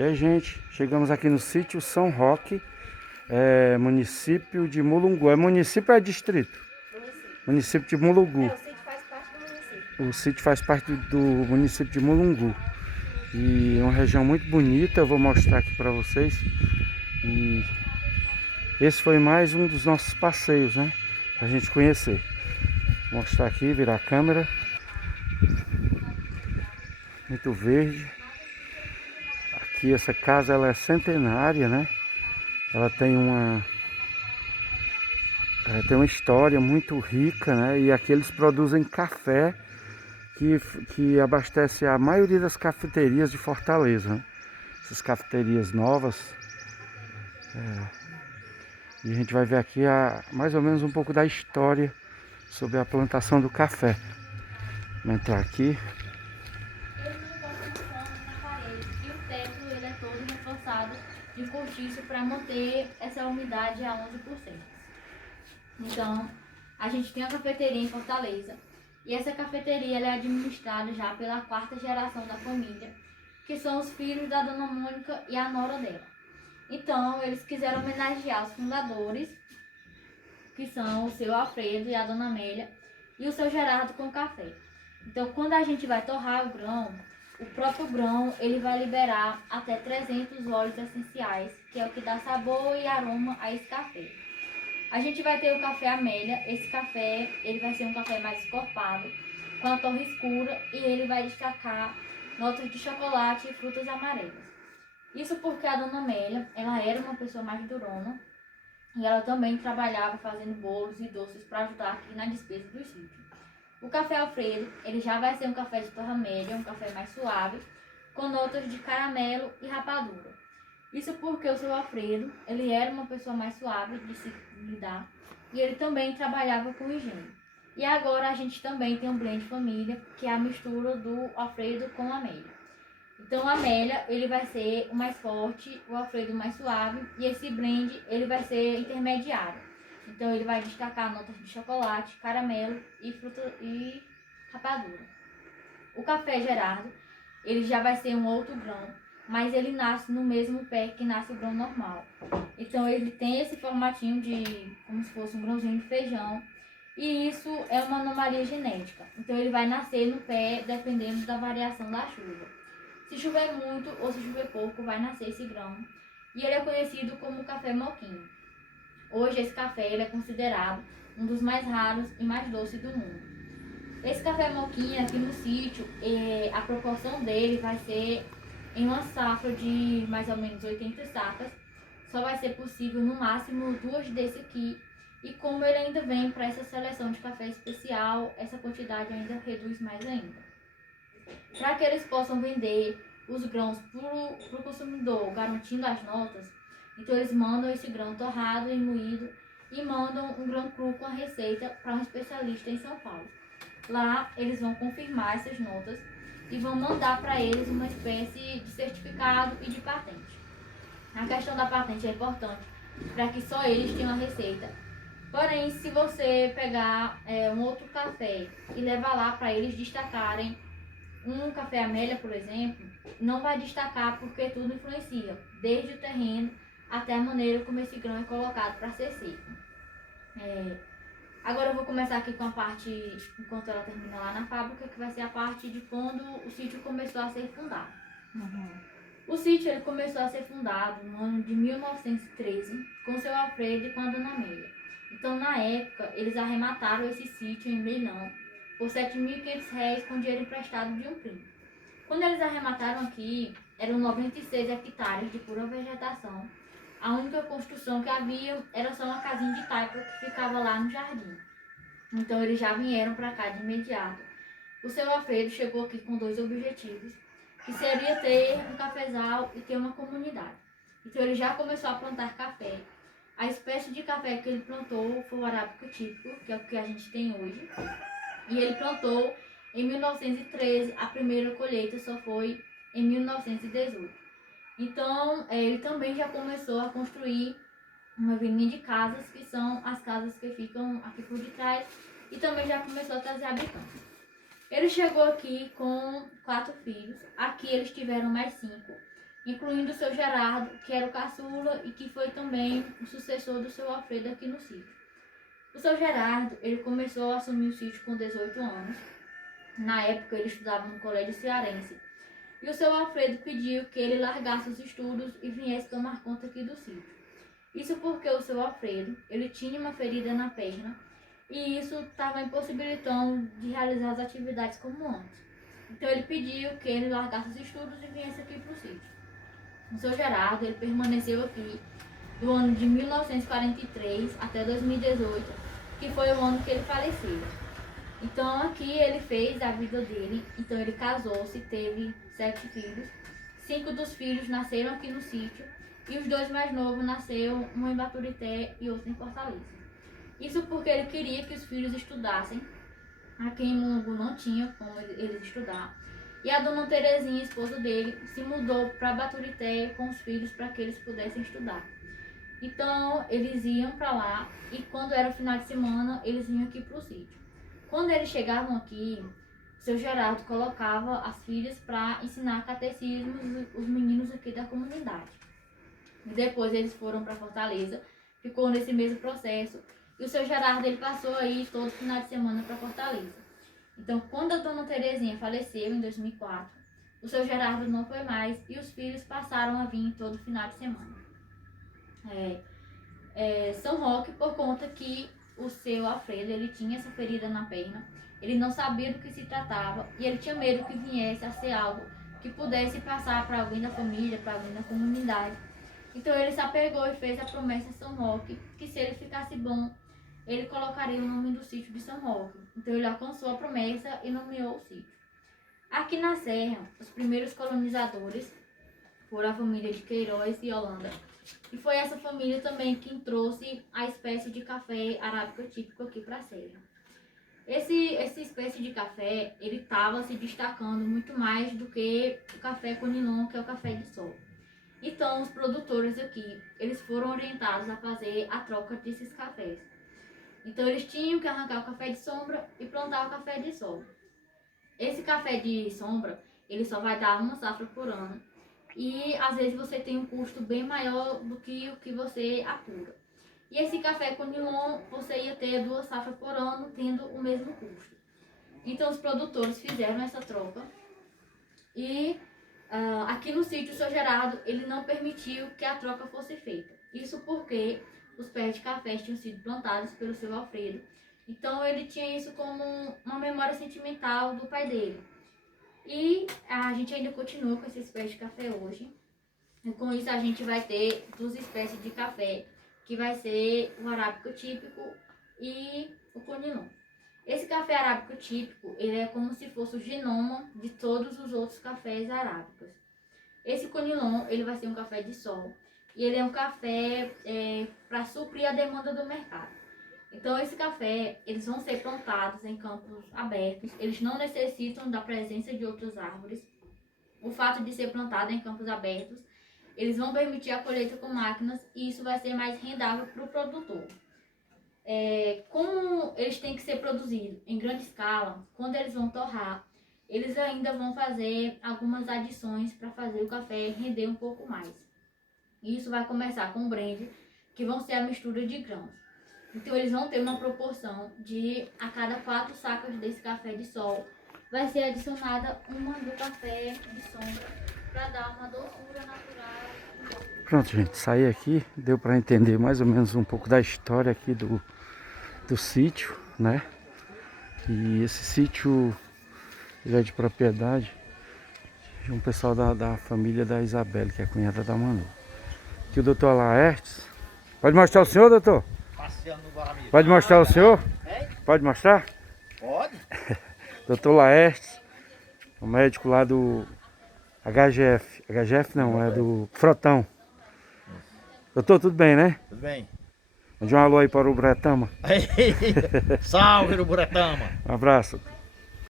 E aí, gente, chegamos aqui no sítio São Roque, município de Mulungu. É município ou é distrito? Município. Município de Mulungu. O sítio faz parte do município. O sítio faz parte do município de Mulungu. E é uma região muito bonita, eu vou mostrar aqui para vocês. E esse foi mais um dos nossos passeios, né? Pra gente conhecer. Vou mostrar aqui, virar a câmera. Muito verde. Aqui essa casa ela é centenária, né? Ela tem uma história muito rica, né? E aqui eles produzem café que abastece a maioria das cafeterias de Fortaleza, né? Essas cafeterias novas. E a gente vai ver aqui mais ou menos um pouco da história sobre a plantação do café. Vamos entrar aqui. Eles não botam pano na parede e o teto ele é todo reforçado de cortiço para manter essa umidade a 11%. Então, a gente tem uma cafeteria em Fortaleza e essa cafeteria ela é administrada já pela quarta geração da família, que são os filhos da Dona Mônica e a nora dela. Então, eles quiseram homenagear os fundadores, que são o seu Alfredo e a Dona Amélia, e o seu Gerardo com café. Então, quando a gente vai torrar o grão, o próprio grão ele vai liberar até 300 óleos essenciais, que é o que dá sabor e aroma a esse café. A gente vai ter o café Amélia. Esse café ele vai ser um café mais encorpado, com a torre escura, e ele vai destacar notas de chocolate e frutas amarelas. Isso porque a Dona Amélia, ela era uma pessoa mais durona e ela também trabalhava fazendo bolos e doces para ajudar aqui na despesa do sítio. O café Alfredo, ele já vai ser um café de torra média, um café mais suave, com notas de caramelo e rapadura. Isso porque o seu Alfredo, ele era uma pessoa mais suave de se lidar e ele também trabalhava com higiene. E agora a gente também tem um blend família, que é a mistura do Alfredo com a Amélia. Então a Amélia, ele vai ser o mais forte, o Alfredo o mais suave, e esse blend, ele vai ser intermediário. Então ele vai destacar notas de chocolate, caramelo e fruta e rapadura. O café Gerardo, ele já vai ser um outro grão, mas ele nasce no mesmo pé que nasce o grão normal. Então ele tem esse formatinho de como se fosse um grãozinho de feijão, e isso é uma anomalia genética. Então ele vai nascer no pé dependendo da variação da chuva. Se chover muito ou se chover pouco, vai nascer esse grão. E ele é conhecido como café moquinho. Hoje esse café ele é considerado um dos mais raros e mais doces do mundo. Esse café moquinha aqui no sítio, a proporção dele vai ser em uma safra de mais ou menos 80 sacas. Só vai ser possível no máximo 2 desse aqui. E como ele ainda vem para essa seleção de café especial, essa quantidade ainda reduz mais ainda. Para que eles possam vender os grãos para o consumidor, garantindo as notas, então eles mandam esse grão torrado e moído e mandam um grão cru com a receita para um especialista em São Paulo. Lá eles vão confirmar essas notas e vão mandar para eles uma espécie de certificado e de patente. A questão da patente é importante para que só eles tenham a receita. Porém, se você pegar um outro café e levar lá para eles destacarem um café Amélia, por exemplo, não vai destacar porque tudo influencia, desde o terreno até a maneira como esse grão é colocado para ser seco. Agora eu vou começar aqui com a parte, enquanto ela termina lá na fábrica, que vai ser a parte de quando o sítio começou a ser fundado. O sítio ele começou a ser fundado no ano de 1913 com seu Alfredo e com a Dona Amélia. Então, na época, eles arremataram esse sítio em leilão por R$ 7.500 com dinheiro emprestado de um primo. Quando eles arremataram aqui, eram 96 hectares de pura vegetação. A única construção que havia era só uma casinha de taipa que ficava lá no jardim. Então eles já vieram para cá de imediato. O seu Alfredo chegou aqui com 2 objetivos, que seria ter um cafezal e ter uma comunidade. Então ele já começou a plantar café. A espécie de café que ele plantou foi o arábica típico, que é o que a gente tem hoje. E ele plantou em 1913, a primeira colheita só foi em 1918. Então, ele também já começou a construir uma vilinha de casas, que são as casas que ficam aqui por detrás, e também já começou a trazer habitantes. Ele chegou aqui com 4 filhos, aqui eles tiveram mais 5. incluindo o seu Gerardo, que era o caçula e que foi também o sucessor do seu Alfredo aqui no sítio. O seu Gerardo, ele começou a assumir o sítio com 18 anos. Na época ele estudava no colégio cearense. E o seu Alfredo pediu que ele largasse os estudos e viesse tomar conta aqui do sítio. Isso porque o seu Alfredo, ele tinha uma ferida na perna e isso estava impossibilitando de realizar as atividades como antes. Então ele pediu que ele largasse os estudos e viesse aqui para o sítio. O seu Gerardo, ele permaneceu aqui do ano de 1943 até 2018, que foi o ano que ele faleceu. Então aqui ele fez a vida dele, então ele casou-se, teve 7 filhos, 5 dos filhos nasceram aqui no sítio e os 2 mais novos nasceram, um em Baturité e outro em Fortaleza. Isso porque ele queria que os filhos estudassem, aqui em Mulungu não tinha como eles estudar. E a dona Terezinha, esposa dele, se mudou para Baturité com os filhos para que eles pudessem estudar. Então eles iam para lá e quando era final de semana eles vinham aqui para o sítio. Quando eles chegavam aqui, o seu Gerardo colocava as filhas para ensinar catecismo os meninos aqui da comunidade. E depois eles foram para Fortaleza, ficou nesse mesmo processo. E o seu Gerardo ele passou aí todo final de semana para Fortaleza. Então, quando a dona Terezinha faleceu em 2004, o seu Gerardo não foi mais e os filhos passaram a vir todo final de semana. São Roque, por conta que o seu Alfredo, ele tinha essa ferida na perna, ele não sabia do que se tratava e ele tinha medo que viesse a ser algo que pudesse passar para alguém da família, para alguém da comunidade. Então ele se apegou e fez a promessa a São Roque, que se ele ficasse bom, ele colocaria o nome do sítio de São Roque. Então ele alcançou a promessa e nomeou o sítio. Aqui na Serra, os primeiros colonizadores foram a família de Queiroz e Holanda. E foi essa família também que trouxe a espécie de café arábica típico aqui para a Serra. Essa espécie de café, ele estava se destacando muito mais do que o café conilon, que é o café de sol. Então, os produtores aqui, eles foram orientados a fazer a troca desses cafés. Então, eles tinham que arrancar o café de sombra e plantar o café de sol. Esse café de sombra, ele só vai dar uma safra por ano. E às vezes você tem um custo bem maior do que o que você apura. E esse café conilon, você ia ter 2 safras por ano, tendo o mesmo custo. Então os produtores fizeram essa troca. E aqui no sítio, o seu Gerardo, ele não permitiu que a troca fosse feita. Isso porque os pés de café tinham sido plantados pelo seu Alfredo. Então ele tinha isso como uma memória sentimental do pai dele. E a gente ainda continua com essa espécie de café hoje. E com isso a gente vai ter 2 espécies de café, que vai ser o arábico típico e o conilon. Esse café arábico típico, ele é como se fosse o genoma de todos os outros cafés arábicos. Esse conilon, ele vai ser um café de sol. E ele é um café para suprir a demanda do mercado. Então esse café, eles vão ser plantados em campos abertos, eles não necessitam da presença de outras árvores. O fato de ser plantado em campos abertos, eles vão permitir a colheita com máquinas e isso vai ser mais rendável para o produtor. Como eles têm que ser produzidos em grande escala, quando eles vão torrar, eles ainda vão fazer algumas adições para fazer o café render um pouco mais. E isso vai começar com blend, que vão ser a mistura de grãos. Então eles vão ter uma proporção de a cada 4 sacas desse café de sol vai ser adicionada uma do café de sombra para dar uma doçura natural. Pronto, gente, saí aqui, deu para entender mais ou menos um pouco da história aqui do sítio, né? E esse sítio já é de propriedade de um pessoal da família da Isabelle, que é a cunhada da Manu. Aqui o doutor Laertes. Pode mostrar o senhor, doutor? Passeando no Guaramirim. Pode mostrar o senhor? Pode mostrar? Pode. Doutor Laertes, o médico lá do HGF. HGF não, é do Frotão. Doutor, tudo bem, né? Tudo bem. Mande um alô aí para o Buretama. Salve, no Buretama. Um abraço.